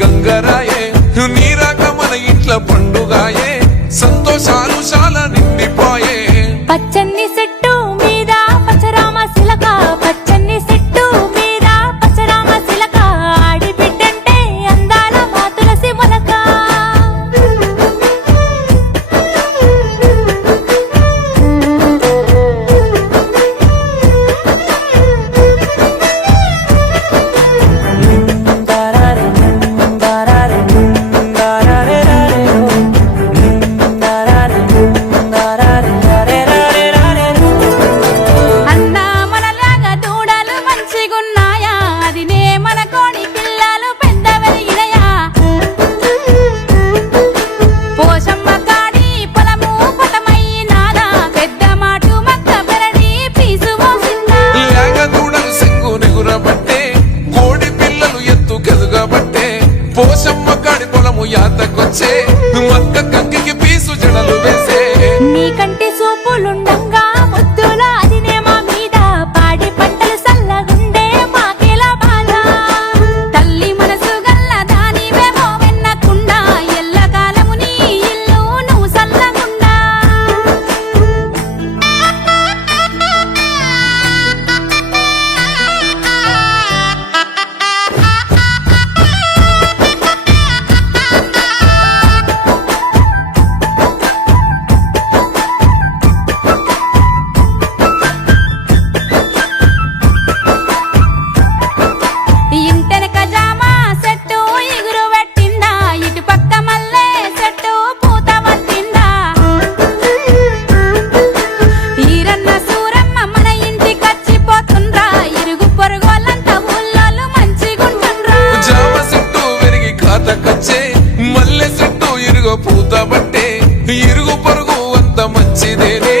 గంగరాయే నీరాక మన ఇంట్లో పండుగాయే సంతోషాలు చాలా నిండిపోయే పచ్చని చెట్టు మీద పచ్చరామ శిలక పచ్చని చెట్టు మీద పచ్చరామ శిలక ఆడిబిడ్డంటే అందాల మా తులసి మొలక పోషమ్మ కాడి పొలము యాతకొచ్చే మక్క కంకికి పీసు జడలు వేసే నీ కంటి సూపులుండంగా ముద్దుల అదినే మా మీద పాడి పంటలు సల్లగుండే మాకేలా బాధ తల్లి మనసు గల్ల దానివేమో వెన్నకుండా ఎల్లకాలము నీ ఇల్లు నువ్వు సల్లగుండా ఇంటెనక జామ చెట్టు ఎగురు పెట్టిందా ఇటు పక్క మల్లె చెట్టు పూత పట్టిందా ఈరన్న సూరమ్మ మన ఇంటికొచ్చిపోతుండ్రా ఇరుగు పొరుగోళ్ళంతా ఊళ్ళోళ్ళు మంచిగుంటుండ్రా జామ చెట్టు వెరిగి కాతకొచ్చే మల్లె చెట్టు ఇరుగు పూత పట్టే ఇరుగు పొరుగు అంత మంచిదేనే